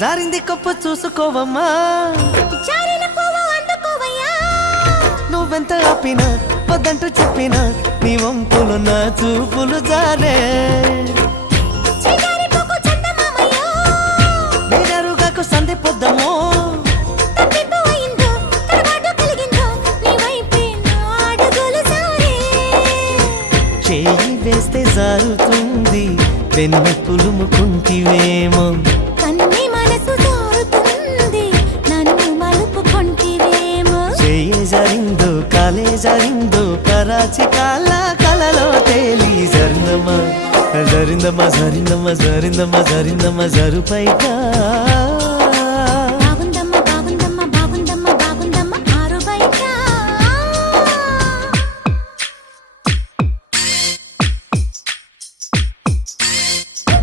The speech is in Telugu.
జారింది కప్పు చూసుకోవమ్మా, నువ్వెంత ఆపినా వద్దంటూ చెప్పినా నీ వంపులు నా చూపులు జారే. వేడరుగాకు సంధి పొద్దమో, చేయి వేస్తే జారుతుంది వెన్ను పులుముకుంటివేమో. జరిందో కాలే జరిందో కరాచి కాల కలలో తేలి జరిందమ్మా జరిందమ్మా జరిందమ్మా జరిందమ్మా జరిందమ్మా జరుపైగా.